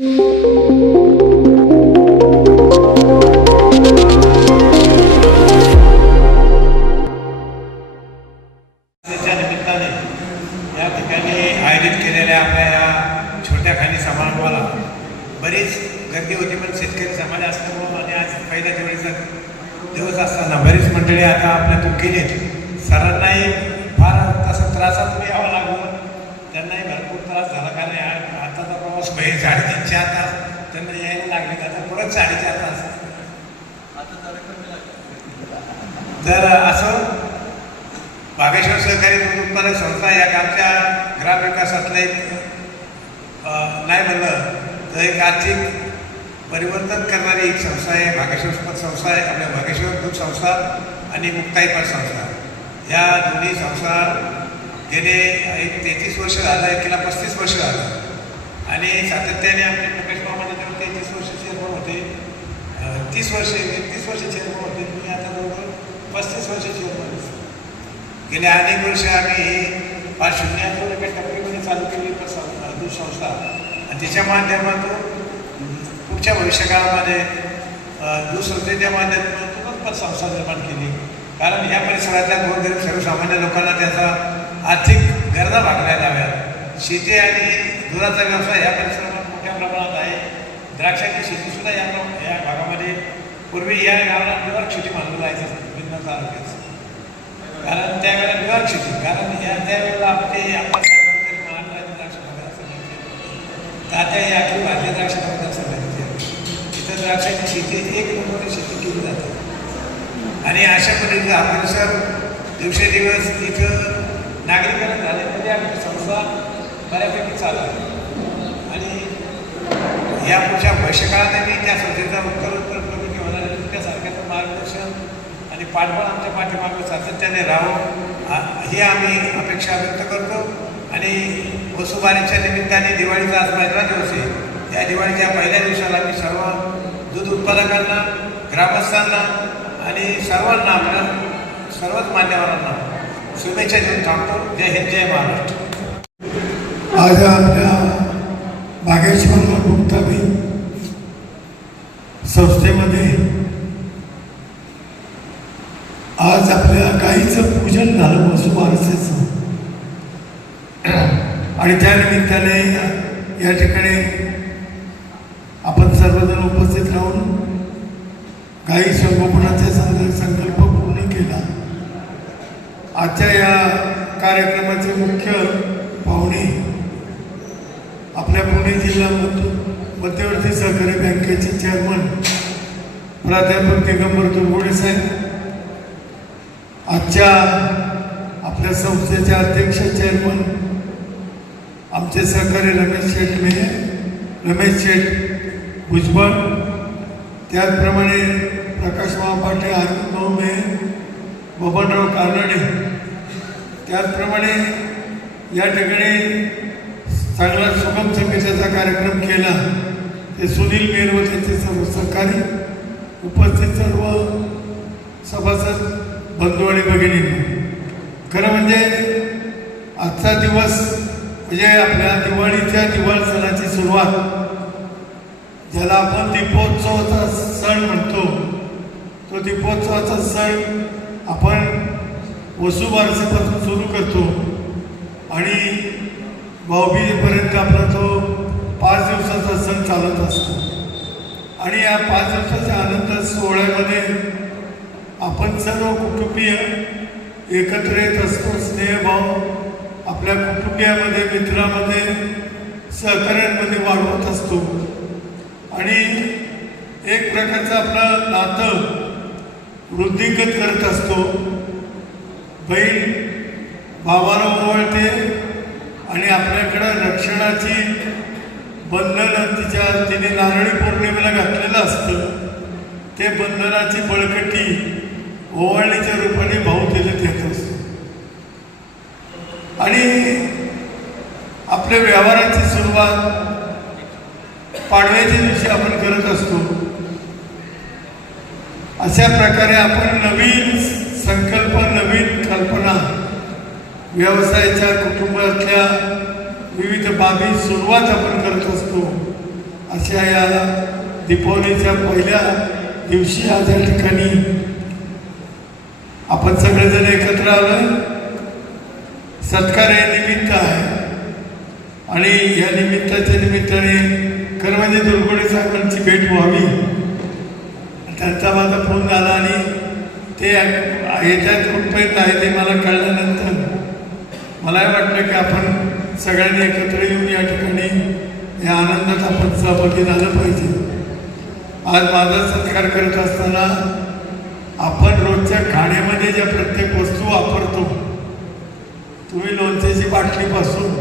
निमित्ताने या ठिकाणी आयोजित केलेल्या आपल्या या छोट्या खाणी समारंभाला बरीच गर्दी होती, पण शेतकरी समाज असल्यामुळं आणि आज पहिल्या दिवाळीचा दिवस असताना बरीच मंडळी आता आपल्यातून गेली. सरांनाही फार तसं त्रासातून यावं लागलं, त्यांनाही भरपूर त्रास झाला, कारण आताचा प्रवास 3.5-4 तास त्यांना यायला लागले. आता परत 4.5 तास तर असं बागेश्वर सहकारी दूध उत्पादक संस्था या गावच्या ग्रामविकासातले नाही म्हणलं तर एक आर्थिक परिवर्तन करणारी एक संस्था आहे. बागेश्वर संस्था आहे, आपल्या बागेश्वर दूध संस्था आणि मुक्ताईपाट संस्था. या दोन्ही संस्था गेले 33 वर्ष झालं, एकीला 35 वर्ष झालं आणि सातत्याने आपले प्रकाश मामाने जेव्हा 33 वर्ष चेअरमन होते, 31 वर्ष चेअरमन होते, मी आता जवळजवळ 35 वर्ष चेअरमन. गेले अनेक वर्ष आम्ही 5.0 टक्केमध्ये चालू केली दूध संस्था आणि त्याच्या माध्यमातून पुढच्या भविष्यकाळामध्ये दूध संस्थेच्या माध्यमातूनच पण संस्था निर्माण केली. कारण या परिसरातल्या गोरगरीब सर्वसामान्य लोकांना त्याचा आर्थिक गरजा भागवायला हव्यात. शेती आणि दुधाचा व्यवसाय या परिसरात मोठ्या प्रमाणात आहे. द्राक्षाची शेतीसुद्धा या भागामध्ये पूर्वी या गावाला निवारक शेती मानलं जायचं भिन्न तालुक्याचं, कारण त्यावेळेला निवारक शेती, कारण त्यावेळेला आपल्या महाराष्ट्राचे द्राक्ष बाजार असं तात्या हे अखिल भारतीय द्राक्ष बाजार सांगायचे. इथं द्राक्षाची शेती एक नंबरची शेती केली जाते आणि अशा पद्धतीचा हा परिसर दिवसेंदिवस इथं नागरीकरण झाल्यामध्ये आपली संस्था बऱ्यापैकी चालू आहे आणि या पुढच्या भविष्यकाळातही त्या संस्थेचा उत्तरोत्तर प्रगती होणार आहे. त्यासारख्याचं मार्गदर्शन आणि पाठबळ आमच्या पाठीमागे सातत्याने राहावं ही आम्ही अपेक्षा व्यक्त करतो. आणि वसुबारीच्या निमित्ताने दिवाळीचा आज 15 दिवस आहे. या दिवाळीच्या पहिल्या दिवसाला मी सर्व दूध उत्पादकांना, ग्रामस्थांना आणि सर्वांना, आपल्या सर्वच मान्यवरांना शुभेच्छा देऊन थांबतो. जय हिंद, जय महाराष्ट्र. आज आपल्या बागेश्वर मुक्ताई संस्थेमध्ये आज आपल्या गाईचं पूजन झालं वसुबारसेचं आणि त्या निमित्ताने या ठिकाणी आपण सर्वजण उपस्थित राहून गाई संगोपनाचा संकल्प पूर्ण केला. आजच्या या कार्यक्रमाचे मुख्य पाहुणे आपल्या पुणे जिल्हा मध्यवर्ती सहकारी बँकेचे चेअरमन प्राध्यापक दिगंबर दुर्गुडे साहेब, आजच्या आपल्या संस्थेचे अध्यक्ष चेअरमन आमचे सहकारी रमेश शेठ भुजबळ, त्याचप्रमाणे प्रकाश पाटील, आनंदभाऊ मेहे, बबनराव कानडे, त्याचप्रमाणे या ठिकाणी चांगला सुगम संगीताचा कार्यक्रम केला ते सुनील मेर व त्यांचे सर्व सहकारी, उपस्थित सर्व सभासद बंधू आणि भगिनी. खरं म्हणजे आजचा दिवस म्हणजे आपल्या दिवाळीच्या दिवाळ सणाची सुरुवात, ज्याला आपण दीपोत्सवाचा सण म्हणतो, तो दीपोत्सवाचा सण आपण वसुबारसेपासून सुरू करतो आणि भाऊबीजेपर्यंत आपला तो 5 दिवसाचा सण चालत असतो. आणि या 5 दिवसाच्या आनंद सोहळ्यामध्ये आपण सर्व कुटुंबीय एकत्र येत असतो. स्नेहभाव आपल्या कुटुंबियामध्ये, मित्रामध्ये, सहकार्यांमध्ये वाढवत असतो आणि एक प्रकारचं आपलं नातं वृद्धिंगत करत असतो. बहीण भावाला ओवाळते आणि आपल्याकडं रक्षणाची बंधनं तिने नारळी पौर्णिमेला घातलेलं असतं. ते बंधनाची बळकटी ओवाळणीच्या रूपाने भाऊ तिला देत असतो आणि आपल्या व्यवहाराची सुरुवात पाडव्याच्या दिवशी आपण करत असतो. अशा प्रकारे आपण नवीन संकल्प, नवीन कल्पना, व्यवसायाच्या, कुटुंबातल्या विविध बाबी सुरुवात आपण करत असतो अशा या दीपावलीच्या पहिल्या दिवशी आज या ठिकाणी आपण सगळेजण एकत्र आलोय. सत्कार हे निमित्त आहे आणि या निमित्ताने खरं म्हणजे दुर्गुडे साहेबांची भेट व्हावी. त्यांचा माझा फोन झाला आणि ते याच्यात कुठपर्यंत आहे ते मला कळल्यानंतर मला वाटलं की आपण सगळ्यांनी एकत्र येऊन या ठिकाणी या आनंदात आपण सहभागी झालं पाहिजे. आज माझा सत्कार करत असताना आपण रोजच्या खाण्यामध्ये ज्या प्रत्येक वस्तू वापरतो, तुम्ही लोणच्याची बाटलीपासून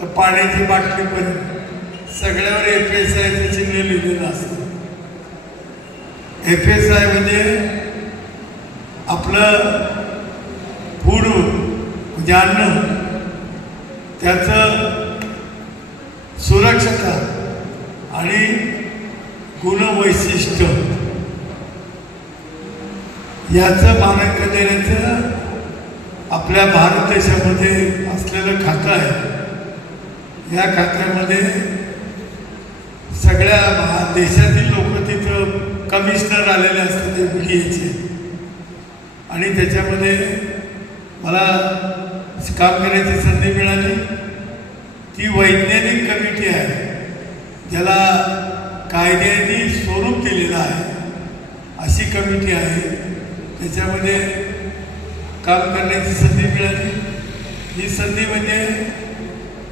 तर पाण्याची बाटलीपर्यंत सगळ्यावर FSIचं चिन्ह लिहिलेलं असतं. FSI म्हणजे आपलं फूड म्हणजे अन्न, त्याचं सुरक्षता आणि गुणवैशिष्ट्य याचं मानांकन देण्याचं आपल्या भारत देशामध्ये असलेलं खातं आहे. या खात्यामध्ये सगळ्या देशातील लोक तिथं कमिशनर आलेले असतात FDAचे आणि त्याच्यामध्ये मला काम करण्याची संधी मिळाली. ती वैज्ञानिक कमिटी आहे ज्याला कायद्याने स्वरूप दिलेलं आहे अशी कमिटी आहे. त्याच्यामध्ये काम करण्याची संधी मिळाली. ही संधी म्हणजे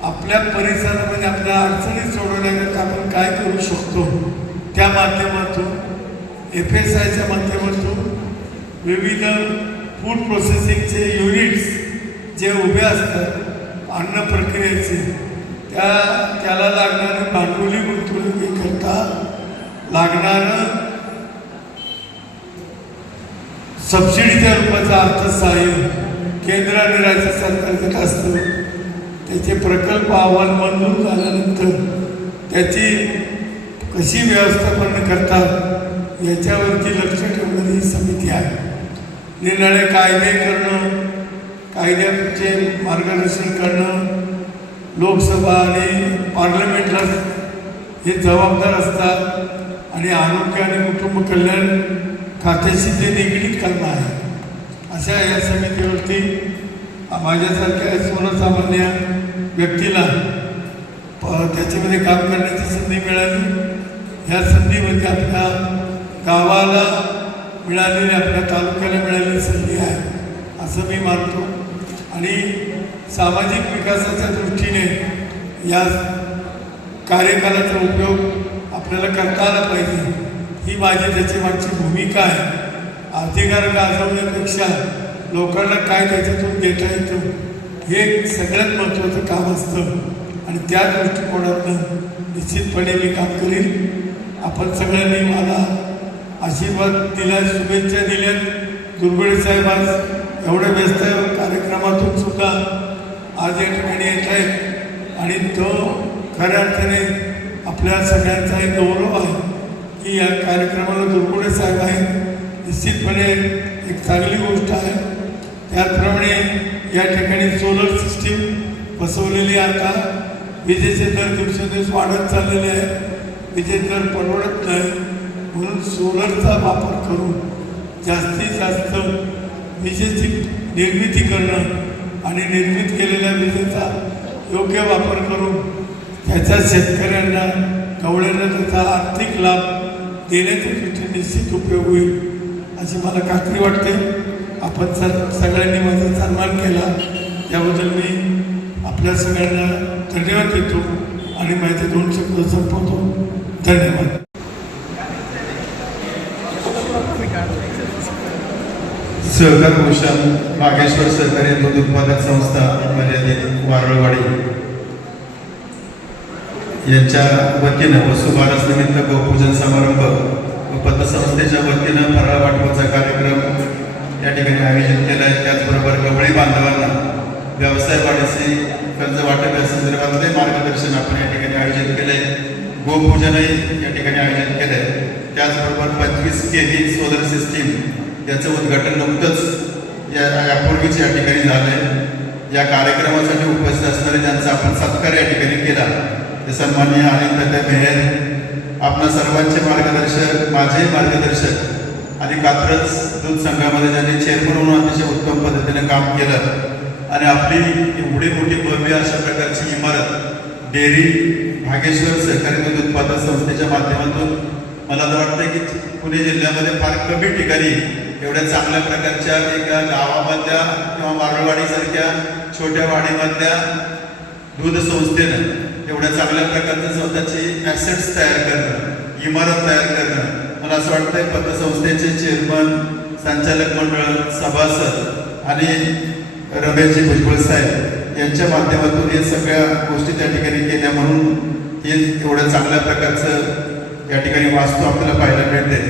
आपल्या परिसरामध्ये आपल्या अडचणी सोडवण्याकरता आपण काय करू शकतो त्या माध्यमातून FSIच्या माध्यमातून विविध फूड प्रोसेसिंगचे युनिट्स जे उभे असतात अन्न प्रक्रियेचे त्याला लागणारं भांडवली गुंतवणुकीकरता लागणारं सबसिडीच्या रूपाचं अर्थसहाय्य केंद्र आणि राज्य सरकारकडे असतं. त्याचे प्रकल्प अहवाल मंजूर झाल्यानंतर त्याची कशी व्यवस्थापन करतात याच्यावरती लक्ष ठेवणारी ही समिती आहे. निरनिराळे कायदे करणं, कायद्याचे मार्गदर्शन करणं, लोकसभा आणि पार्लमेंटला हे जबाबदार असतात आणि आरोग्य आणि कुटुंब कल्याण खात्याशी ते निगडीत करणं आहे. अशा या समितीवरती माझ्यासारख्या सर्वसामान्य व्यक्तीला त्याच्यामध्ये काम करण्याची संधी मिळाली. ह्या संधीमध्ये आपल्या गावाला मिळालेली, आपल्या तालुक्याला मिळालेली संधी आहे असं मी मानतो. आणि सामाजिक विकासाच्या दृष्टीने या कार्यकालाचा उपयोग आपल्याला करता आला पाहिजे ही माझी त्याची मागची भूमिका आहे. अधिकार गाजवण्यापेक्षा लोकांना काय त्याच्यातून देता येतं हे सगळ्यात महत्त्वाचं काम असतं आणि त्या दृष्टिकोनातून निश्चितपणे मी काम करीन. आपण सगळ्यांनी मला आशीर्वाद दिला, शुभेच्छा दिल्या. दुर्गुडे साहेब आज एवढ्या व्यस्त कार्यक्रमातून सुद्धा आज या ठिकाणी येत आहेत आणि तो खऱ्या अर्थाने आपल्या सगळ्यांचा एक गौरव आहे की या कार्यक्रमाला दुर्गुडे साहेब आहेत. निश्चितपणे एक चांगली गोष्ट आहे. त्याचप्रमाणे या ठिकाणी सोलर सिस्टीम बसवलेली. आता विजेचे दर दिवसेंदिवस वाढत चाललेले आहे. विजेचे दर परवडत नाही म्हणून सोलरचा वापर करून जास्तीत जास्त विजेची निर्मिती करणं आणि निर्मित केलेल्या विजेचा योग्य वापर करून त्याचा शेतकऱ्यांना गवळ्यांना त्याचा आर्थिक लाभ देण्याच्या दृष्टीने निश्चित उपयोग होईल अशी मला खात्री वाटते. आपण सगळ्यांनी माझा सन्मान केला त्याबद्दल मी आपल्या सगळ्यांना धन्यवाद देतो आणि माझे 2 शब्द संपवतो. धन्यवाद. सहकार भूषण बागेश्वर सहकारी दूध उत्पादक संस्था मर्यादित वारळवाडी यांच्या वतीनं वसुबारस निमित्त गोपूजन समारंभ व पतसंस्थेच्या वतीनं फराळ वाटपाचा कार्यक्रम या ठिकाणी आयोजित केला आहे. त्याचबरोबर गवळी बांधवांना व्यवसाय वाढीचे कर्ज वाटप या संदर्भातले मार्गदर्शन आपण या ठिकाणी आयोजित केले. गोपूजनही या ठिकाणी आयोजित केलं आहे. त्याचबरोबर 25 KV सोलर सिस्टीम याचं उद्घाटन नुकतंच यापूर्वीच या ठिकाणी झालं आहे. या कार्यक्रमासाठी उपस्थित असणारे ज्यांचा आपण सत्कार या ठिकाणी केला ते सन्माननीय अनिल मेहर आपणा सर्वांचे मार्गदर्शक, माझे मार्गदर्शक आणि कात्रज दूध संघामध्ये ज्यांनी चेअरमन म्हणून अतिशय उत्तम पद्धतीने काम केलं आणि आपली एवढी मोठी भव्य अशा प्रकारची इमारत डेअरी भागेश्वर सहकारी दूध उत्पादन संस्थेच्या माध्यमातून मला तर वाटतं की पुणे जिल्ह्यामध्ये फार कमी ठिकाणी एवढ्या चांगल्या प्रकारच्या एका गावामधल्या किंवा मारळवाडीसारख्या छोट्या वाडीमधल्या दूध संस्थेनं एवढ्या चांगल्या प्रकारचं स्वतःची ॲसेट्स तयार करणं, इमारत तयार करणं, मला असं वाटतंय पतसंस्थेचे चेअरमन, संचालक मंडळ, सभासद आणि रमेशजी भुजबळ साहेब यांच्या माध्यमातून हे सगळ्या गोष्टी त्या ठिकाणी केल्या म्हणून हे एवढ्या चांगल्या प्रकारचं या ठिकाणी वास्तू आपल्याला पाहायला मिळते.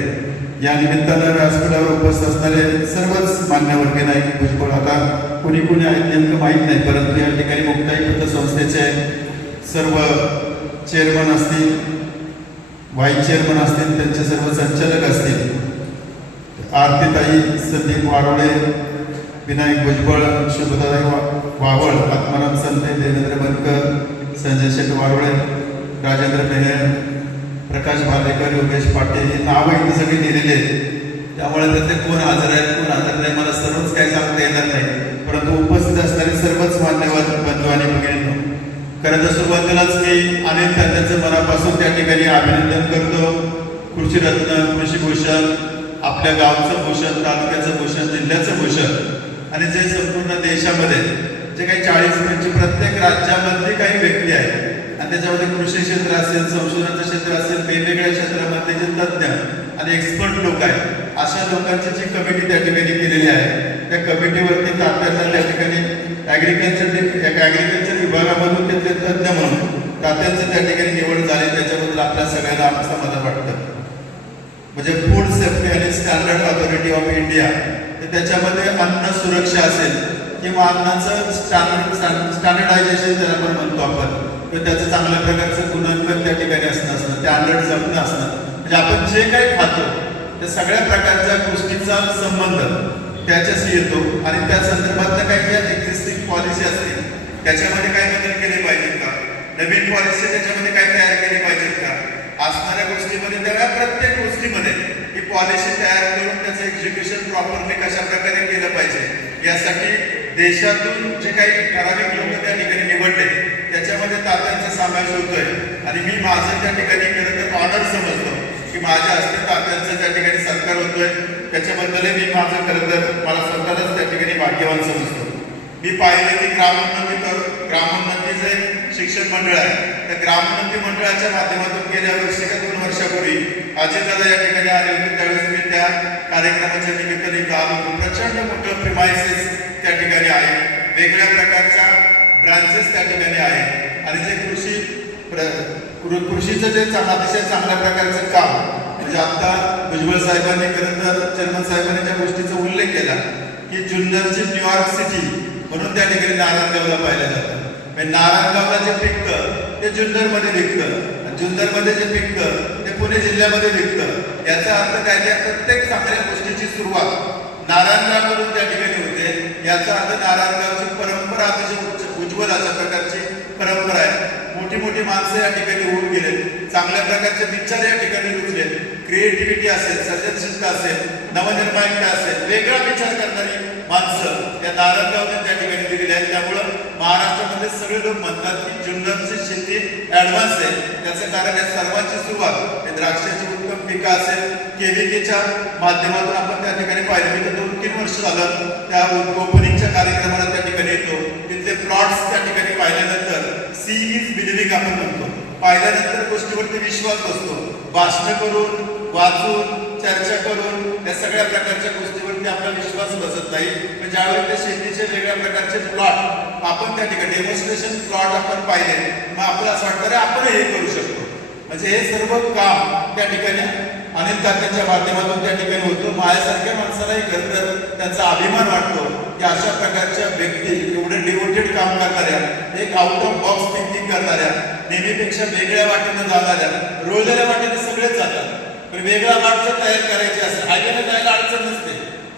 या निमित्तानं व्यासपीठावर उपस्थित असणारे सर्वच मान्यवर्गीय नाईक भुजबळ आता कुणी कुणी आहेत नेमकं माहीत नाही, परंतु या ठिकाणी मुक्ताई पतसंस्थेचे सर्व चेअरमन असतील, व्हाईस चेअरमन असतील, त्यांचे सर्व संचालक असतील, आरतीताई संदीप वारोळे, विनायक भुजबळ, शुभदाई वावळ, आत्माराम संते, देवेंद्र बनकर, संजय शेठ वारोळे, राजेंद्र मेहर, प्रकाश भालेकर, योगेश पाटील ही नावं इथे सगळी दिलेली आहेत. त्यामुळे त्यातले कोण हजर आहेत कोण हजर नाही मला सर्वच काही सांगता येणार नाही, परंतु उपस्थित असणारे सर्वच मान्यवर बंधू आणि भगिनींनो, खरं तर सुरुवातीलाच मी अनिल तात्यांचं मनापासून त्या ठिकाणी अभिनंदन करतो. कृषीरत्न, कृषीभूषण, आपल्या गावचं भूषण, तालुक्याचं भूषण, जिल्ह्याचं भूषण आणि जे संपूर्ण देशामध्ये जे काही 40 प्रत्येक राज्यामधली काही व्यक्ती आहेत आणि त्याच्यामध्ये कृषी क्षेत्र असेल, संशोधनाचं क्षेत्र असेल, वेगवेगळ्या क्षेत्रामध्ये जे तज्ज्ञ आणि एक्सपर्ट लोक आहेत अशा लोकांची जी कमिटी त्या ठिकाणी केलेली आहे त्या कमिटीवरती तात्यांना त्या ठिकाणी ॲग्रिकल्चर विभागामधून ते तज्ज्ञ म्हणून तात्यांचं त्या ठिकाणी निवड झाली. त्याच्याबद्दल आपल्या सगळ्यांना समाधान वाटतं. म्हणजे फूड सेफ्टी आणि स्टँडर्ड ऑथॉरिटी ऑफ इंडिया, तर त्याच्यामध्ये अन्न सुरक्षा असेल किंवा अन्नाचं स्टँडर्डायझेशन ज्याला आपण म्हणतो आपण, किंवा त्याचं चांगल्या प्रकारचं गुणांकन त्या ठिकाणी असणं, स्टँडर्ड जपणं असणं, म्हणजे आपण जे काही खातो त्या सगळ्या प्रकारच्या गोष्टींचा संबंध त्याच्याशी येतो आणि त्या संदर्भातल्या काही ज्या एक्झिस्टिंग पॉलिसी असतील त्याच्यामध्ये काय बदल केले पाहिजेत का, नवीन पॉलिसी त्याच्यामध्ये काय तयार केली पाहिजेत का, असणाऱ्या गोष्टीमध्ये त्या प्रत्येक गोष्टीमध्ये ही पॉलिसी तयार करून त्याचं एक्झिक्युशन प्रॉपरली कशा प्रकारे केलं पाहिजे यासाठी देशातून जे काही ठराविक लोक त्या ठिकाणी निवडले त्याच्यामध्ये तात्यांचा समावेश होतोय. आणि मी माझं त्या ठिकाणी खरं तर ऑनर समजतो की माझ्या हस्ते तात्यांचा त्या ठिकाणी सत्कार होतोय. त्याच्याबद्दल मी माझं खरं तर मला स्वतःलाच त्या ठिकाणी भाग्यवान समजतो. मी पाहिलं की ग्रामोन्नती जे शिक्षण मंडळ आहे त्या ग्रामोन्नती मंडळाच्या माध्यमातून गेल्या वर्षी का 2 वर्षापूर्वी अजितदादा या ठिकाणी आले होते. त्यावेळेस मी त्या कार्यक्रमाच्या निमित्ताने गाव प्रचंड मोठं प्रिमायसेस त्या ठिकाणी आहे, वेगळ्या प्रकारच्या ब्रांचेस त्या ठिकाणी आहे आणि जे कृषीचं जे अतिशय चांगल्या प्रकारचं काम म्हणजे आता भुजबळ साहेबांनी खरं तर चेअरमन साहेबांनी ज्या गोष्टीचा उल्लेख केला की जुन्नरची न्यूयॉर्क सिटी म्हणून त्या ठिकाणी नारायणगावला पाहिलं जातं. म्हणजे नारायणगावला जे पिकतं ते जुन्नरमध्ये विकतं, जुन्नरमध्ये जे पिकतं ते पुणे जिल्ह्यामध्ये विकतं. याचा अर्थ काय, त्या प्रत्येक चांगल्या गोष्टीची सुरुवात नारायणगावमधून त्या ठिकाणी होते. याचा अर्थ नारायणगावची परंपरा अतिशय उज्ज्वल अशा प्रकारची परंपरा आहे. मोठी मोठी माणसं या ठिकाणी होऊन गेले, चांगल्या प्रकारचे विचार या ठिकाणी रुजले, क्रिएटिव्हिटी असेल, सर्जनशीलता असेल, नवनिर्माणता असेल, वेगळा विचार करणारी माणसं या नारायणगावने त्या ठिकाणी दिलेली आहेत. त्यामुळं महाराष्ट्रामध्ये सगळे लोक म्हणतात की जुन्नरची शेती ॲडव्हान्स आहे. त्याचं कारण या सर्वांची सुरुवात द्राक्षाची उत्तम पिकं असेल केव्हीकेच्या माध्यमातून आपण त्या ठिकाणी पाहिलं. मी तर 2-3 वर्ष झालं त्या ओपनिंगच्या कार्यक्रमाला त्या ठिकाणी येतो. तिथले प्लॉट्स त्या ठिकाणी पाहिल्यानंतर सी इज बिलिव्हिंग आपण म्हणतो, पाहिल्यानंतर गोष्टीवरती विश्वास बसतो. भाषण करून, वाचून, चर्चा करून या सगळ्या प्रकारच्या गोष्टीवरती आपला विश्वास बसत नाही. पण ज्यावेळी त्या शेतीचे वेगळ्या प्रकारचे प्लॉट आपण त्या ठिकाणी डेमॉन्स्ट्रेशन प्लॉट आपण पाहिले, मग आपल्याला असं वाटतं आपण हे करू शकतो. म्हणजे हे सर्व काम त्या ठिकाणी अनिल तात्यांच्या माध्यमातून त्या ठिकाणी होतं. माझ्यासारख्या माणसालाही खरं तर त्यांचा अभिमान वाटतो की अशा प्रकारच्या व्यक्ती एवढे डिवोटेड काम करणाऱ्या, एक आउट ऑफ बॉक्स थिंकिंग करणाऱ्या, नेहमीपेक्षा वेगळ्या वाटेनं जाणाऱ्या, रोजच्या वाटेने सगळेच जातात. पण वेगळा वाट जर तयार करायची असेल, हायवेला जायला अडचण नसते,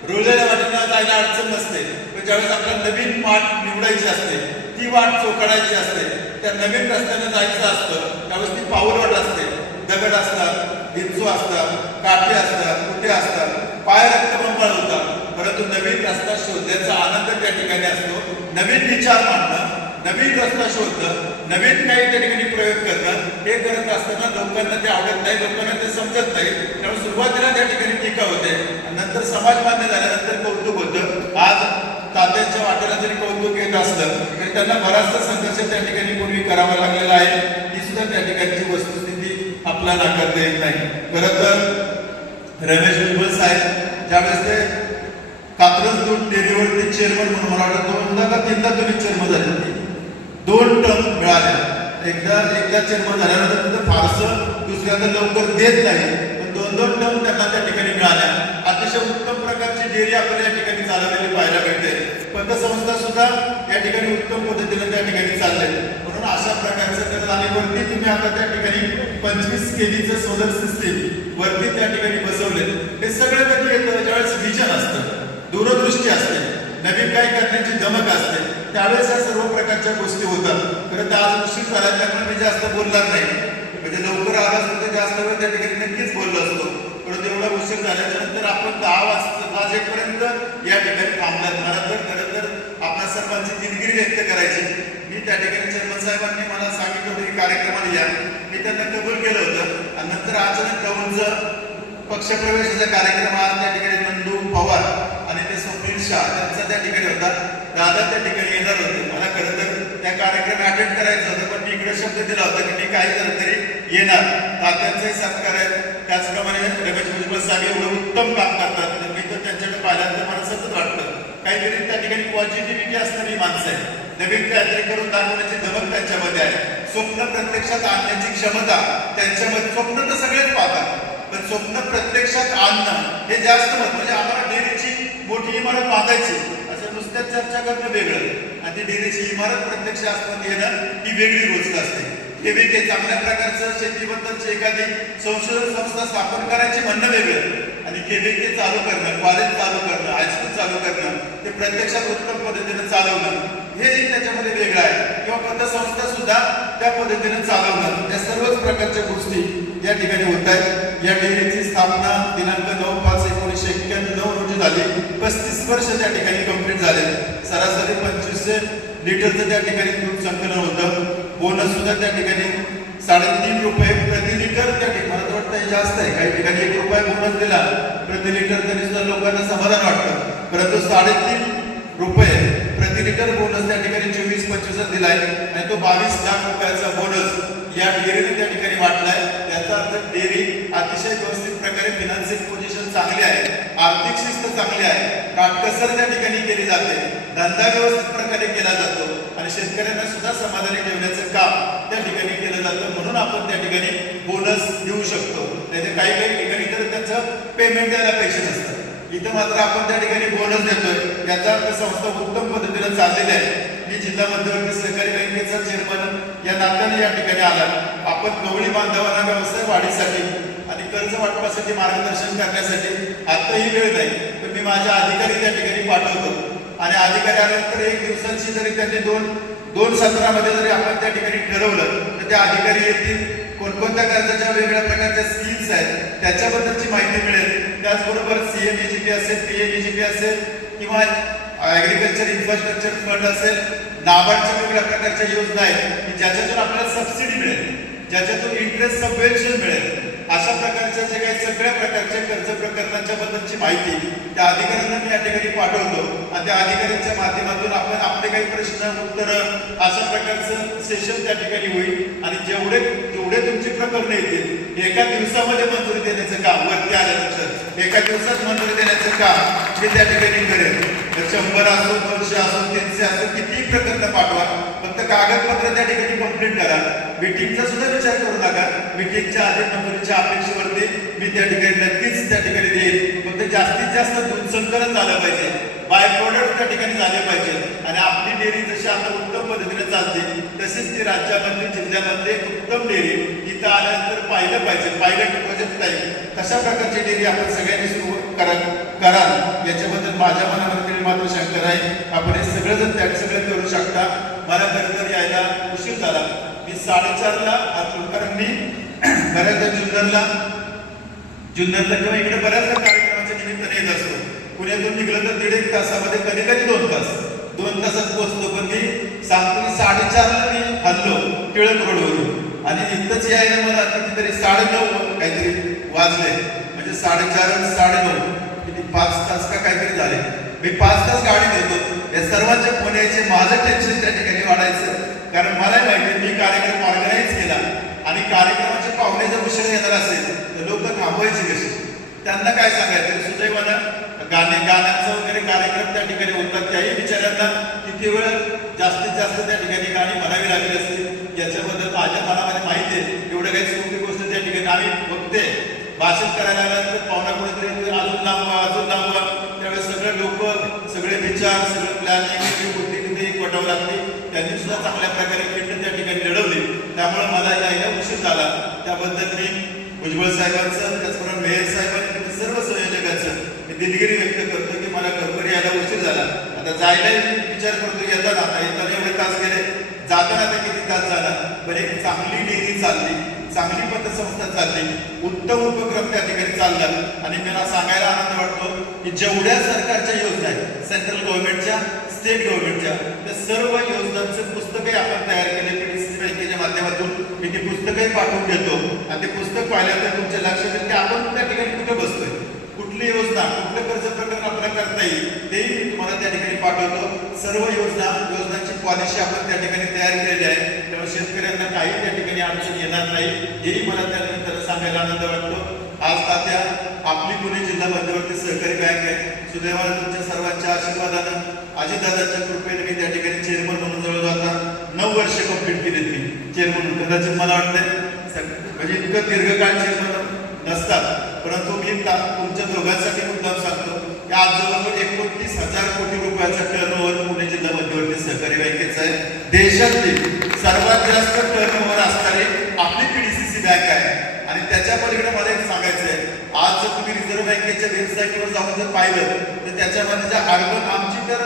रोजच्या वाटेनं जायला अडचण नसते. पण ज्यावेळेस आपल्याला नवीन वाट निवडायची असते, ती वाट चोखाडायची असते, त्या नवीन रस्त्याने जायचं असतं, त्यावेळेस ती पाऊल वाट असते. दगड असतात, विंचू असतात, काठी असतात, कुठे असतात, पाय रक्तबंबाळ होतात, परंतु नवीन रस्ता शोधण्याचा आनंद त्या ठिकाणी असतो. नवीन विचार मांडणं, नवीन रस्ता शोधणं, नवीन काही त्या ठिकाणी प्रयोग करणं, हे करत असताना लोकांना ते आवडत नाही, लोकांना ते समजत नाही. त्यामुळे सुरुवातीला त्या ठिकाणी टीका होते, नंतर समाज मान्य झाल्यानंतर कौतुक होतं. आज तात्यांच्या वाटेला जरी कौतुक येत असलं तरी त्यांना बराचसा संघर्ष त्या ठिकाणी पूर्वी करावा लागलेला आहे. ही सुद्धा त्या ठिकाणची वस्तुस्थिती आपल्याला नाकारता येत नाही. खरं तर रमेश भुजबळ साहेब ज्यावेळेस ते कात्रज दूध डेअरीवरती चेअरमन म्हणून मला वाटतं 2दा का 3दा तुम्ही चेअरमन झाले होते. 2 टर्म मिळाल्या. एकदा चेअरमन झाल्यानंतर तिथं फारसं दुसऱ्यांदा लवकर देत नाही, पण 2 टर्म त्यांना त्या ठिकाणी मिळाल्या. अतिशय उत्तम प्रकारची डेअरी आपल्याला या ठिकाणी चालवलेली पाहायला मिळते. पतसंस्था सुद्धा या ठिकाणी उत्तम पद्धतीने त्या ठिकाणी चालले. म्हणून अशा प्रकारचं करत आणि वरती तुम्ही आता त्या ठिकाणी 25 kVचं सोलर सिस्टीम वरती त्या ठिकाणी बसवले. हे सगळं कधी येतं ज्यावेळेस विजन असतं, दूरदृष्टी असते, नवीन काही करण्याची धमक असते, त्यावेळेस या सर्व प्रकारच्या गोष्टी होतात. खरं तर आज उशीर झाला त्यामुळे मी जास्त बोलणार नाही. म्हणजे लवकर आला असतो तर जास्त वेळ त्या ठिकाणी नक्कीच बोललो असतो. परंतु एवढा उशीर झाल्याच्या नंतर आपण 10 वाजेपर्यंत या ठिकाणी थांबलात. मला तर खरं तर आपल्या सर्वांची दिलगिरी व्यक्त करायची. मी त्या ठिकाणी चेअरमन साहेबांनी मला सांगितलं होतं की कार्यक्रमाला या, मी त्यांना कबूल केलं होतं. आणि नंतर अचानक दौंडचं पक्षप्रवेशाचा कार्यक्रम आज त्या ठिकाणी नंदू पवार आणि ते स्वप्नील शाह त्यांचा त्या ठिकाणी होता. दादा त्या ठिकाणी येणार होते. मला खरं तर त्या कार्यक्रम अटेंड करायचं होतं, पण मी इकडे शब्द दिला होता की मी काही झालं तरी येणार. तात्यांचाही सत्कार आहे. त्याचप्रमाणे रमेश भुजबळ साहेब एवढं उत्तम काम करतात. मी तर त्यांच्याकडे पाहिल्यानंतर मला सतत वाटतं काहीतरी त्या ठिकाणी पॉझिटिव्हिटी असणारी माणसं आहे. नवीन काहीतरी करून दाखवण्याची धमक त्यांच्यामध्ये आहे. स्वप्न प्रत्यक्षात आणण्याची क्षमता त्यांच्यामध्ये. स्वप्न तर सगळेच पाहतात, पण स्वप्न प्रत्यक्षात आणणं हे जास्त महत्त्वाचं. म्हणजे आम्हाला डेअरीची मोठी इमारत बांधायची असं नुसत्याच चर्चा करणं वेगळं, आणि ती डेअरीची इमारत प्रत्यक्ष आसमध्ये येणं ही वेगळी गोष्ट असते. हे वेगळे चांगल्या प्रकारचं शेतीबद्दलची एखादी संशोधन संस्था स्थापन करायची म्हणणं वेगळं, आणि केबीके चालू करणं, कॉलेज चालू करणं, हायस्कूल चालू करणं, ते प्रत्यक्षात उत्तम पद्धतीने चालवणं हे त्याच्यामध्ये वेगळं आहे. किंवा पतसंस्था सुद्धा त्या पद्धतीने चालवणं, या सर्वच प्रकारच्या गोष्टी या ठिकाणी होत आहेत. या डेअरीची स्थापना दिनांक 9/5/1991 रोजी झाली. 35 वर्ष त्या ठिकाणी कंप्लीट झाले. सरासरी 2500 लिटरचं त्या ठिकाणी दूध संकलन होतं. बोनस सुद्धा त्या ठिकाणी 3.5 रुपये प्रति लिटर त्या ठिकाणी. मला वाटतं हे जास्त आहे. काही ठिकाणी 1 रुपया बोनस दिला प्रति लिटर तरी सुद्धा लोकांना समाधान वाटतं. परंतु 3.5 रुपये प्रति लिटर बोनस त्या ठिकाणी 24-25 दिलाय, आणि तो 22 लाख रुपयाचा बोनस या डेअरीने त्या ठिकाणी वाटलाय. याचा अर्थ डेअरी अतिशय व्यवस्थित प्रकारे फिनान्शियल पोझिशन चांगली आहे, आर्थिक शिस्त चांगली आहे, काटकसर त्या ठिकाणी केली जाते, धंदा व्यवस्थित प्रकारे केला जातो, आणि शेतकऱ्यांना सुद्धा समाधानी ठेवण्याचं काम त्या ठिकाणी केलं जातं. म्हणून आपण त्या ठिकाणी बोनस देऊ शकतो. नाही काही काही ठिकाणी तर त्याचं पेमेंट द्यायला पैसे नसतात. इथं मात्र आपण त्या ठिकाणी बोनस देतोय. याचा अर्थ संस्था उत्तम पद्धतीने चाललेली आहे. मी जिल्हा मध्यवर्ती सहकारी बँकेचा चेअरमन या नात्याने या ठिकाणी आला. आपण गवळी बांधवांना व्यवसाय वाढीसाठी आणि कर्ज वाटपासाठी मार्गदर्शन करण्यासाठी आताही वेळ नाही, पण मी माझ्या अधिकारी त्या ठिकाणी पाठवतो. आणि अधिकारी आल्यानंतर 1 दिवसाची जरी त्यांनी दोन सत्रामध्ये जरी आपण त्या ठिकाणी ठरवलं तर ते अधिकारी येतील. कोणकोणत्या कर्जाच्या वेगवेगळ्या प्रकारच्या स्कीम्स आहेत त्याच्याबद्दलची माहिती मिळेल. त्याचबरोबर CMEGP असेल, PMEGP असेल, किंवा ऍग्रिकल्चर इन्फ्रास्ट्रक्चर फंड असेल, नाबार्डच्या वेगवेगळ्या प्रकारच्या योजना आहेत की ज्याच्यातून आपल्याला सबसिडी मिळेल, ज्याच्यातून इंटरेस्ट सबवेन्शन मिळेल. अशा प्रकारच्या जे काही सगळ्या प्रकारच्या कर्ज प्रकरणांच्या बद्दलची माहिती त्या अधिकाऱ्यांना मी या ठिकाणी पाठवतो, आणि त्या अधिकाऱ्यांच्या माध्यमातून आपण आपले काही प्रश्न उत्तर अशा प्रकारचं सेशन त्या ठिकाणी होईल. आणि जेवढे तुमची प्रकरणं येतील एका दिवसामध्ये मंजुरी देण्याचं काम, वरती आल्यानंतर एका दिवसात मंजुरी देण्याचं काम मी त्या ठिकाणी करेन. 100 असो, 200 असो, 300 असो, कितीही प्रकरण पाठवा, फक्त कागदपत्र त्या ठिकाणी कंप्लीट करा. मीटिंगचा सुद्धा विचार करू नका. मीटिंगच्या आधी मंजुरीच्या अपेक्षेवरती मी त्या ठिकाणी नक्कीच त्या ठिकाणी देईल. फक्त जास्तीत जास्त दूध संकलन झालं पाहिजे, बाय प्रोडक्ट त्या ठिकाणी झाले पाहिजे, आणि आपली डेअरी जशी आता उत्तम पद्धतीने चालते तसेच ती राज्यामध्ये जिल्ह्यामध्ये उत्तम डेअरी इथं आल्यानंतर पाहिलं पाहिजे, पायलट प्रोजेक्ट आहे. तशा प्रकारची डेअरी आपण सगळ्यांनी सुरू कराल याच्याबद्दल माझ्या मनामध्ये मात्र शंका आहे. आपण हे सगळं सगळं करू शकता. मला खरं तर यायला उशीर झाला. मी 4:30ला, कारण मी बऱ्याचदा जुन्नरला किंवा इकडे बऱ्याचदा कार्यक्रमाच्या निमित्ताने येत असतो. पुण्यातून निघलं तर 1.5 तासामध्ये कधी कधी 2 तास 2 तासात पोहोचतो. पण मी सांगतो की 4:30ला मी हल्लो टिळक रोडवरून आणि इथंच यायला मला कितीतरी 9:30 काहीतरी वाजले. म्हणजे 4:30 आणि 9:30 किती 5 तास का काहीतरी झाले. मी 5 तास गाडी देतो. या सर्वांच्या फोन यायचे. माझं टेन्शन त्या ठिकाणी वाढायचं. कारण मलाही माहिती मी कार्यक्रम ऑर्गनाईज केला आणि कार्यक्रमाचे पाहुणे जर उशीर येणार असेल तर लोक थांबवायची कशी. त्यांना काय सांगायचं. सुदैवानं गाण्याचा वगैरे कार्यक्रम त्या ठिकाणी होतात. त्याही बिचाऱ्यांना किती वेळ जास्तीत जास्त त्या ठिकाणी गाणी म्हणावी लागली असते याच्याबद्दल माझ्या मनामध्ये माहिती आहे. एवढं काही सोपी गोष्ट त्या ठिकाणी आम्ही बघते. भाषण करायला लागल्यानंतर पाहुणा कोणीतरी अजून लांबवा त्यावेळेस सगळे लोक सगळे विचार सगळं प्लॅनिंग गोष्टी तिथे एकवटावं लागते. त्यांनी सुद्धा चांगल्या प्रकारे खिंड त्या ठिकाणी लढवली. त्यामुळे मला यायला उशीर झाला. त्याबद्दल मी भुजबळ साहेबांचं त्याचबरोबर मेयर साहेबांचं सर्व संयोजकांचं मी दिलगिरी व्यक्त करतो की मला खरोखर यायला उशीर झाला. आता जायलाही विचार करतो येताना एवढे तास गेले जाताना आता किती तास झाला. पण एक चांगली डेअरी चालली चांगली पतसंस्था चालली उत्तम उपक्रम त्या ठिकाणी चालतात. आणि मला सांगायला आनंद वाटतो की जेवढ्या सरकारच्या योजना आहेत सेंट्रल गव्हर्नमेंटच्या स्टेट गव्हर्नमेंटच्या त्या सर्व योजनांचं पुस्तकही आपण तयार केले. PDCC बँकेच्या माध्यमातून मी ती पुस्तकही पाठवून देतो आणि ते पुस्तक पाहिल्यानंतर तुमच्या लक्षात येईल की आपण त्या ठिकाणी कुठे बसतोय कुठली योजना कुठलं कर्ज प्रकरण आपल्याला करता येईल तेही मी तुम्हाला त्या ठिकाणी पाठवतो. सर्व योजनांची पॉलिसी आपण त्या ठिकाणी तयार केलेली आहे. त्यामुळे शेतकऱ्यांना काही त्या ठिकाणी अडचण येणार नाही हेही मला त्यानंतर सांगायला आनंद वाटतो. आज तात्या आपली पुणे जिल्हा मध्यवर्ती सहकारी बँक आहे. सुदैवानं तुमच्या सर्वांच्या आशीर्वादानं अजितदादांच्या कृपेने मी त्या ठिकाणी चेअरमन म्हणून जवळ आता 9 वर्ष कंप्लीट केलीत मी चेअरमन. कदाचित मला वाटतंय म्हणजे इतकं दीर्घकाळ चेअरमन नसतात. परंतु मी तुमच्या दोघांसाठी मुद्दाम सांगतो की आज जवळजवळ 29,000 कोटी रुपयाचा टर्नओव्हर पुणे जिल्हा मध्यवर्ती सहकारी बँकेचा आहे. देशातील सर्वात जास्त टर्नओव्हर असणारी आपली PDCC बँक आहे. आणि त्याच्या पलीकडे मला एक सांगायचं आहे. आज जर तुम्ही रिझर्व्ह बँकेच्या वेबसाईटवर जाऊन जर पाहिलं तर त्याच्यामध्ये ज्या अर्बन आमची तर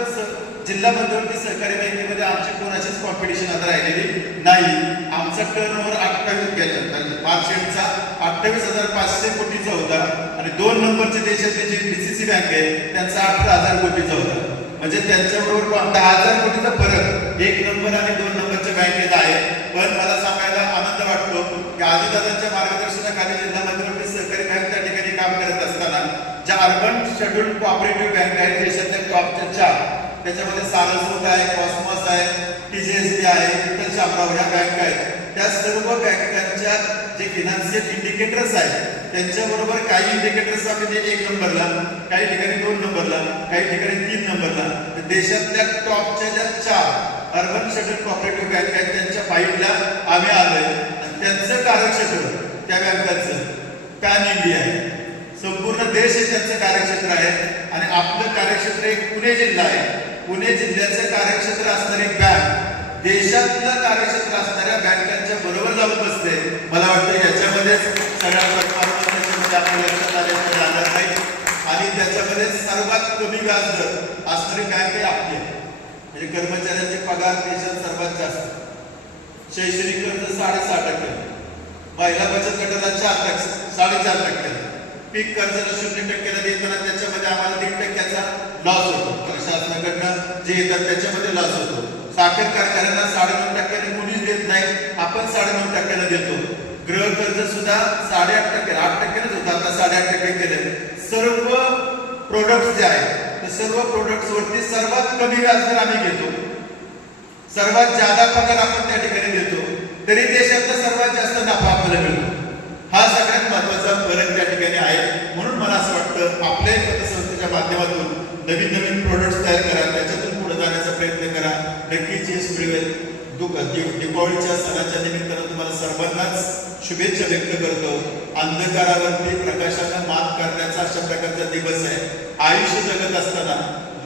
जिल्हा मध्यवर्ती सहकारी बँकेमध्ये आमची कोणाचीच कॉम्पिटिशन आता राहिलेली नाही. आमचा टर्नओव्हर 28 गेला मार्च एंडचा 28,500 कोटीचा होता आणि 2 नंबरचे देशातले जे DCC बँक आहे त्यांचा 18,000 कोटीचा होता. म्हणजे त्यांच्याबरोबर 10,000 कोटीचा फरक 1 नंबर आणि 2 नंबरच्या बँकेत आहे. पण मला सांगायला आनंद वाटतो की अजितदादांच्या मार्गदर्शनाखाली जिल्हा मध्यवर्ती सहकारी बँक त्या ठिकाणी काम करत असताना ज्या अर्बन शेड्यूल्ड कोऑपरेटिव्ह बँक आहेत देशातल्या टॉपच्या 4 त्याच्यामध्ये सारस्वत आहे कॉस्मॉस आहे TJSB आहे इतर शामराव ह्या बँक आहेत. त्या सर्व बँकांच्या जे फिनान्शियल इंडिकेटर्स आहेत त्यांच्याबरोबर काही इंडिकेटर्स आम्ही 1 नंबरला काही ठिकाणी 2 नंबरला काही ठिकाणी 3 नंबरला देशातल्या टॉपच्या ज्या 4 अर्बन शेड्यूल्ड कोऑपरेटिव्ह बँक आहेत त्यांच्या फाईटला आम्ही आलोय. आणि त्यांचं कार्यक्षेत्र त्या बँकांचं पॅन इंडिया आहे. संपूर्ण देश हे त्यांचं कार्यक्षेत्र आहे. आणि आपलं कार्यक्षेत्र एक पुणे जिल्हा आहे. पुणे जिल्ह्याचं कार्यक्षेत्र असणारी बँक देशातलं कार्यक्षेत्र असणाऱ्या बँकांच्या बरोबर जाऊन बसते. मला वाटतं याच्यामध्येच सगळ्यात आपल्या लक्षात आल्याचं राहणार नाही. आणि त्याच्यामध्ये सर्वात कमी व्याज दर असणारी बँक ही आपली आहे. म्हणजे कर्मचाऱ्यांचे पगार देशात सर्वात जास्त. शैक्षणिक कर्ज 6.5%, महिला बचत गटाला 4.5%, पीक कर्जाला 0% देताना त्याच्यामध्ये आम्हाला 1.5% लॉस होतो. शासनाकडनं जे येतात त्याच्यामध्ये लॉस होतो. साखर कारखान्यांना 9.5% कोणीच देत नाही, आपण 9.5% देतो. गृह कर्ज सुद्धा 8.5%, 8%च होतं, आता 8.5% केलं. सर्व प्रोडक्ट्स जे आहेत ते सर्व प्रोडक्ट्स वरती सर्वात कमी व्याजदर आम्ही घेतो. सर्वात जादा पगार आपण त्या ठिकाणी देतो. तरी देशातला सर्वात जास्त नफा आपल्याला मिळतो. हा सगळ्यात महत्वाचा फरक त्या ठिकाणी आहे. म्हणून मला असं वाटतं आपल्याही पतसंस्थेच्या माध्यमातून नवीन नवीन प्रोडक्ट्स तयार करा, त्याच्यातून पुढे जाण्याचा प्रयत्न करा. नक्कीच यश मिळवेल. दीपावलीच्या सणाच्या निमित्तानं तुम्हाला सर्वांनाच शुभेच्छा व्यक्त करतो. अंधकारावरती प्रकाशानं मात करण्याचा अशा प्रकारचा दिवस आहे. आयुष्य जगत असताना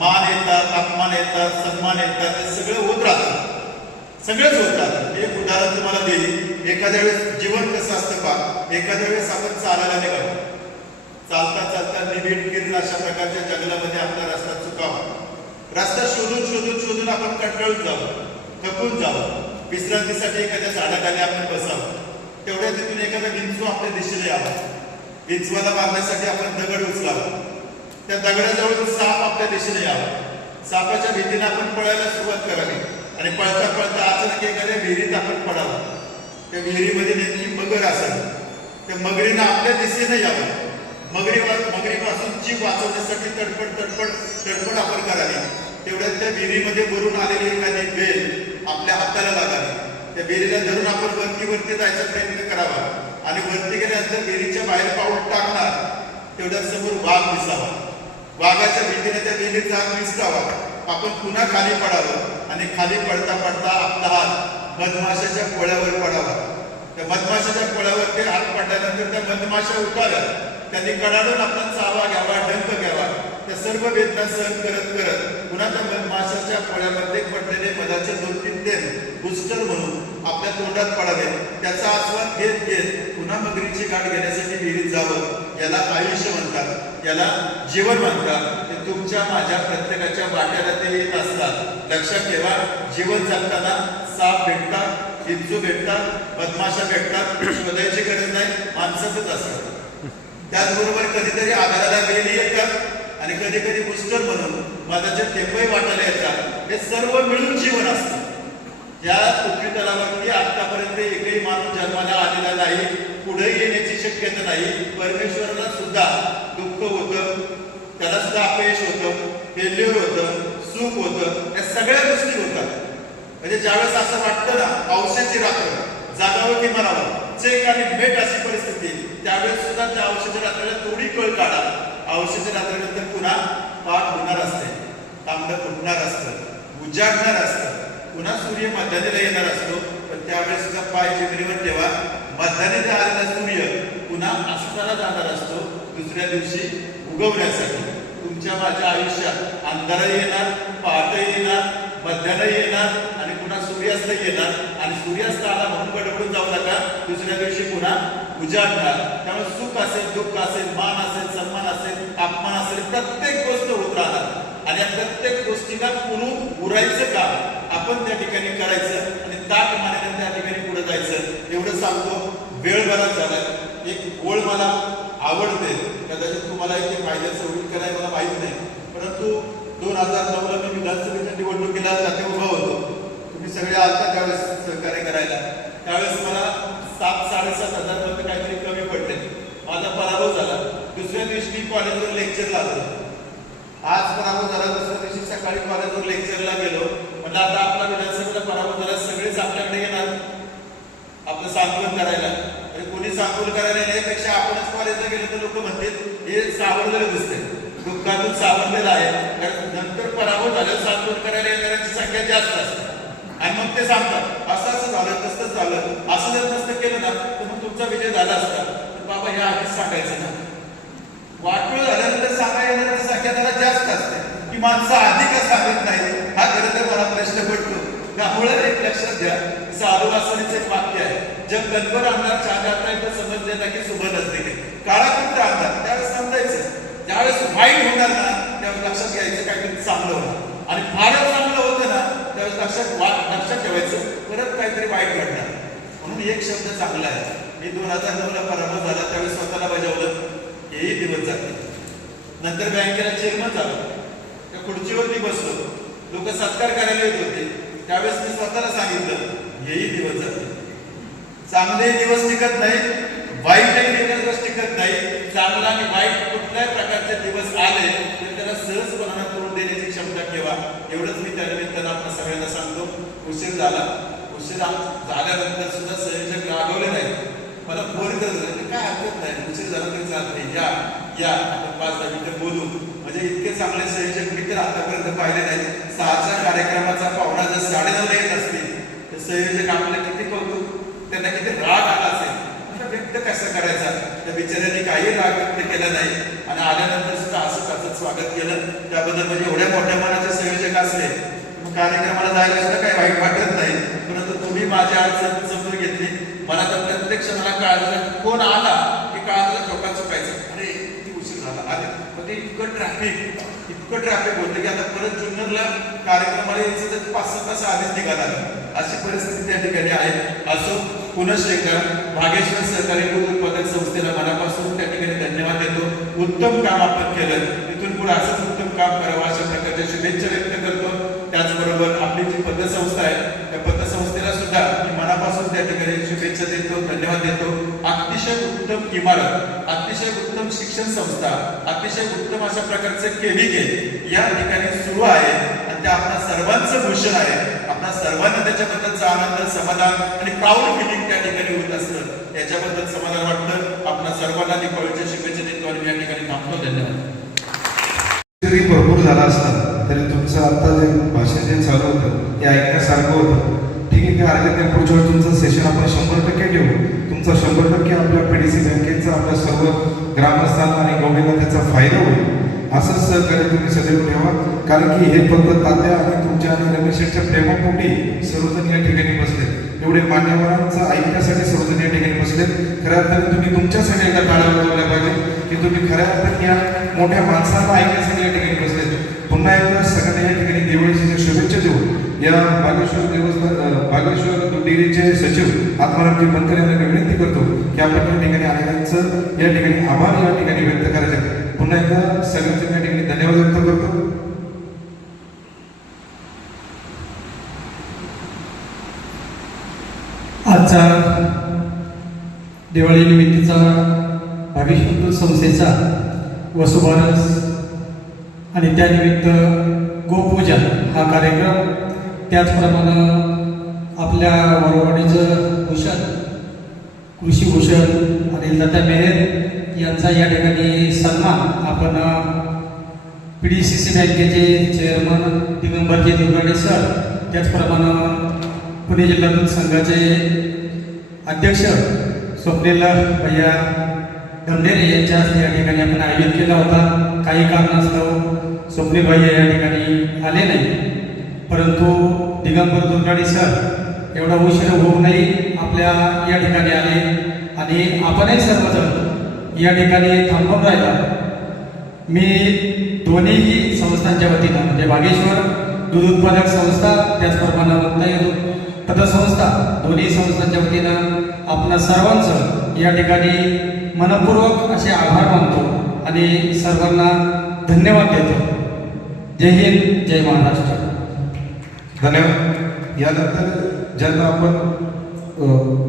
मान येतात, अपमान येतात, सन्मान येतात, हे सगळं होत राहतं. सगळंच होत राहतं. एक उदाहरण तुम्हाला देईल. एखाद्या वेळेस जीवन कसं असतं पहा. एखाद्या वेळेस आपण चालायला निघालो, चालता चालता निबिड अशा प्रकारच्या जंगलामध्ये आपला रस्ता चुकावा. रस्ता शोधून शोधून शोधून आपण कंटाळून जावं, थकून जावं. विश्रांतीसाठी एखाद्या झाडाखाली आपण बसावं. तेवढ्या तिथून एखादा विंचू आपल्या दिशेला यावा. विंचवाला मारण्यासाठी आपण दगड उचलावा. त्या दगडाजवळ साप आपल्या दिशेने यावा. सापाच्या भीतीने आपण पळायला सुरुवात करावी आणि पळता पळता अचानक एखाद्या विहिरीत आपण पडावं. त्या विहिरीमध्ये नेमकी मगर असावी. त्या मगरीनं आपल्या दिशेने यावं. मगरीपासून जीव वाचवण्यासाठी तडफड आपण करावी. तेवढ्यात त्या विहिरीमध्ये बुरून आलेली एखादी बेल आपल्या हाताला लागावी. त्या बेलीला धरून आपण वरती जायचा प्रयत्न करावा आणि वरती गेल्यानंतर विहिरीच्या बाहेर पाऊल टाकणार तेवढ्यात समोर वाघ दिसावा. वाघाच्या भीतीने त्या विहिरीचा हात निसटावा. आपण पुन्हा खाली पडावं आणि खाली पडता पडता आपला हात मधमाशाच्या पोळ्यावर पडावा. त्या मधमाशाच्या पोळ्यावर ते हात पडल्यानंतर त्या मधमाशा उठाव्या. त्यांनी कडाडून आपला चावा घ्यावा, डंक घ्यावा. त्या सर्व वेदना सहन करत पुन्हा त्या मधमाशाच्या पोळ्यामध्ये पडलेले मधाचे 2-3 थेंब बुस्टर म्हणून आपल्या तोंडात पडावे. त्याचा आस्वाद घेत पुन्हा मगरीची गाठ घेण्यासाठी विहिरीत जावं. याला आयुष्य म्हणतात, याला जीवन म्हणतात. ते तुमच्या माझ्या प्रत्येकाच्या वाट्याला ते येत असतात. लक्षात ठेवा, जीवन जगताना साप भेटतात, विंचू भेटतात, बदमाशा भेटतात, शोधायची गरज नाही, माणसाचंच असतात. त्याचबरोबर कधीतरी आधाराला वेली येतात आणि कधी बुस्टर म्हणून मधाचे थेंबही वाटायला येतात. हे सर्व मिळून जीवन असतं. या पृथ्वी तलावरती आतापर्यंत एकही माणूस जन्माला आलेला नाही, पुढे येण्याची शक्यता नाही. परमेश्वराला सुद्धा दुःख होतं, त्याला सुद्धा अपयश होतं, फेल्युअर होतं, सुख होतं, या सगळ्या गोष्टी होतात. म्हणजे ज्यावेळेस असं वाटतं ना पावसाची रात्र जागावं की मरावं, चेक आणि भेट अशी परिस्थिती, त्यावेळेस सुद्धा त्या औषधी रात्रीला थोडी कळ काढा. औषधी रात्रीनंतर पुन्हा पाठ होणार असते, तांबडं फुटणार असतं, उजाडणार असतं, पुन्हा सूर्य मध्यानेला येणार असतो. पण त्यावेळेस सुद्धा पाय जमिनीवर ठेवा. मध्याने आलेला सूर्य पुन्हा अस्ताला जाणार असतो दुसऱ्या दिवशी उगवण्यासाठी. तुमच्या माझ्या आयुष्यात अंधारही येणार, पहाटही येणार, मध्यानं येणार आणि पुन्हा सूर्यास्त येणार. आणि सूर्यास्त आला म्हणून गडबडून जाऊ नका, दुसऱ्या दिवशी पुन्हा उजाडणार. त्यामुळे सुख असेल, दुःख असेल, मान असेल, सन्मान असेल, अपमान असेल, प्रत्येक गोष्ट होत राहणार. आणि या प्रत्येक गोष्टीला पुरून उरायचं काम आपण त्या ठिकाणी करायचं आणि ताक मानेने त्या ठिकाणी पुढे जायचं. एवढं सांगतो. वेळ बराच झाला. एक ओळ मला आवडते, कदाचित तुम्हाला इथे फायद्याचं होईल का नाही मला माहित नाही, परंतु 2009ला मी विधानसभेच्या निवडणुकीला जाते उभा होतो. तुम्ही सगळे आलता त्यावेळेस सहकार्य करायला. त्यावेळेस मला 7-7.5 हजार मतं काहीतरी कमी पडले. माझा पराभव झाला. दुसऱ्या दिवशी मी कॉलेजवर लेक्चरला आलो. आज पराभव झाला, दुसऱ्या दिवशी सकाळी कॉलेजवर लेक्चरला गेलो. म्हणजे आता आपला विधानसभेला पराभव झाला, सगळेच आपल्याकडे येणार आपलं सांत्वन करायला. आणि कोणी सांत्वन करायला येण्यापेक्षा आपणच कॉलेजला गेलो तर लोक म्हणतील हे सावरलेलं दिसते, दुःखातून सावरलेलं आहे. कारण नंतर पराभव झाल्यावर सांत्वन करायला येणाऱ्यांची संख्या जास्त असते. आणि मग ते सांगतात असं झालं, तसंच झालं. असं जर नसतं केलं ना तर मग तुमचा विजय झाला असता. तर बाबा हे आधीच सांगायचं ना. वाटोळ झाल्यानंतर सांगायला येणाऱ्यांची संख्या त्याला जास्त असते. की माणसं आधी का सांगत नाही, हा खरं तर मला प्रश्न पडतो. त्यामुळे एक लक्षात घ्या, साधू वासनीचं एक वाक्य आहे, जब गणवर आणणार चहा जाता है तर समज लेना की सुबह नजदीक है. काळाकुंड आणणार त्यावेळेस समजायचं. ज्यावेळेस वाईट होणार ना त्यावेळेस लक्षात घ्यायचं काहीतरी चांगलं होणार. आणि फारच चांगलं होतं ना त्यावेळेस लक्षात ठेवायचं परत काहीतरी वाईट घडणार. म्हणून एक शब्द चांगला आहे. मी 2009ला पराभव झाला त्यावेळेस स्वतःला बजावलं हेही दिवस जाते. नंतर बँकेला चेअरमन झालो. त्या खुर्चीवरती बसलो, लोक सत्कार करायला येत होते. त्यावेळेस मी स्वतःला सांगितलं हेही दिवस जाते. चांगले दिवस टिकत नाही, वाईटही दिवस टिकत नाही. चांगला आणि वाईट कुठल्याही प्रकारचे दिवस आले तर त्याला सहजपणाने तोंड देण्याची क्षमता ठेवा. एवढंच मी त्या निमित्तानं आपण सगळ्यांना सांगतो. उशीर झाला. उशीर झाल्यानंतर सुद्धा संयोजक रागवले नाही, मला फोन करत होते. काय हरकत नाही, उशीर झाला तरी चालते, या आपण 5-10 मिनिटं बोलू. म्हणजे इतके चांगले संयोजक मी तर आतापर्यंत पाहिले नाही. 6च्या कार्यक्रमाचा पाहुणा जर 9:30ला येत असतील तर संयोजक आपल्याला किती कौतुक, त्यांना किती राग आला असेल, व्यक्त कसं करायचा. त्या बिचाऱ्यांनी काही राग व्यक्त केला नाही आणि आल्यानंतर सुद्धा असं कसं स्वागत केलं. त्याबद्दल म्हणजे एवढ्या मोठ्या मनाचे संयोजक असले मग कार्यक्रमाला जायला सुद्धा काही वाईट वाटत नाही. परंतु तुम्ही माझी अडचण समजून घेतली. मला तर प्रत्यक्ष मला कळालं कोण आला की कळालं चौकात चुकायचं, अरे किती उशीर झाला आले. पण ते इतकं ट्रॅफिक होतं की आता परत जुन्नरला कार्यक्रमाला यायचं तर 5-6 तास आधीच निघाला. अशी परिस्थिती त्या ठिकाणी आहे. असो पुनश्च एकदा भागेश्वर सहकारी दूध उत्पादक संस्थेला मनापासून त्या ठिकाणी धन्यवाद देतो. उत्तम काम आपण केलं, इथून पुढे असंच उत्तम काम करावं अशा प्रकारच्या शुभेच्छा व्यक्त करतो. त्याचबरोबर आपली जी पतसंस्था आहे त्या पतसंस्थेला सुद्धा मी मनापासून त्या ठिकाणी शुभेच्छा देतो, धन्यवाद देतो. अतिशय उत्तम इमारत, अतिशय उत्तम शिक्षण संस्था, अतिशय उत्तम अशा प्रकारचे केविके या ठिकाणी सुरू आहे आणि ते आपल्या सर्वांचं भूषण आहे. आपल्या सर्वांना त्याच्याबद्दलचा आनंद, समाधान आणि प्राऊड फिलिंग त्या ठिकाणी होत असतं. याच्याबद्दल समाधान वाटतं. आपल्या सर्वांना दीपावलीच्या शुभेच्छा देतो आणि या ठिकाणी थांबतो. धन्यवाद. जरी भरपूर झाला असला तरी तुमचं आता जे भाषण जे चालू होतं ते ऐकण्यासारखं होतं. ठीक आहे, काय हरकत नाही. पुढच्या वेळी तुमचं सेशन आपण 100% ठेवू. तुमचा 100% आपल्या PDC बँकेचा आपल्या सर्व ग्रामस्थांना आणि गवळींना त्याचा फायदा होईल. असंच सहकार्य तुम्ही सदैव ठेवा, कारण की हे फक्त तात्या आणि तुमच्या आणि रमेश शेठच्या प्रेमापोटी सर्वजण या ठिकाणी बसले. एवढे मान्यवरांचं ऐकण्यासाठी सर्वजण या ठिकाणी बसले. खऱ्या अर्थाने तुम्ही तुमच्यासाठी एकदा टाळ्या वाजवल्या पाहिजे की तुम्ही खऱ्या अर्थाने या मोठ्या माणसांना ऐकण्यासाठी या ठिकाणी बसले. पुन्हा एकदा सगळ्यांना या ठिकाणी दिवाळीच्या शुभेच्छा देऊ. या बागेश्वर दूध डेअरीचे सचिव आत्मारामजी बनकर यांना मी विनंती करतो की आपण या ठिकाणी आलेल्यांचं या ठिकाणी आभार या ठिकाणी व्यक्त करायचे. पुन्हा एकदा सगळ्यांच्या या ठिकाणी धन्यवाद व्यक्त करतो. आजचा दिवाळी निमित्ताचा भागेश्वर दूध संस्थेचा वसुबारस आणि त्यानिमित्त गोपूजन हा कार्यक्रम, त्याचप्रमाणे आपल्या वरवाडीचं भूषण कृषीभूषण आणि लता मेहर यांचा या ठिकाणी सन्मान आपण PDCC बँकेचे चेअरमन दिगंबरजी दुर्गाडे सर, त्याचप्रमाणे पुणे जिल्हा दूध संघाचे अध्यक्ष स्वप्नील भैया गंधेरे यांच्या हस्ते या ठिकाणी आपण आयोजित केला होता. काही कारणास्तव स्वप्नील भैया या ठिकाणी आले नाही, परंतु दिगंबर दुर्गाडे सर एवढा उशीर होऊ नये आपल्या या ठिकाणी आले आणि आपणही सर्वजण या ठिकाणी थांबून राहिला. मी दोन्हीही संस्थांच्या वतीनं म्हणजे बागेश्वर दूध उत्पादक संस्था त्याचप्रमाणे मुक्ताई दूध पतसंस्था दोन्ही संस्थांच्या वतीनं आपणा सर्वांचं या ठिकाणी मनपूर्वक असे आभार मानतो आणि सर्वांना धन्यवाद देतो. जय हिंद, जय महाराष्ट्र. धन्यवाद. यानंतर ज्यांना आपण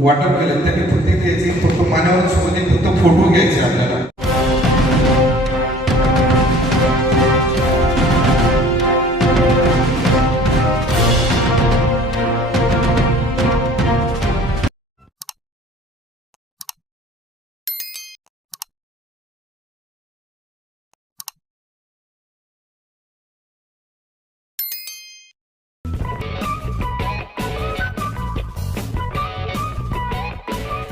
वाटप केलं त्यांनी फक्त द्यायचे, फक्त मान्यवरांसोबत फक्त फोटो घ्यायचे आपल्याला.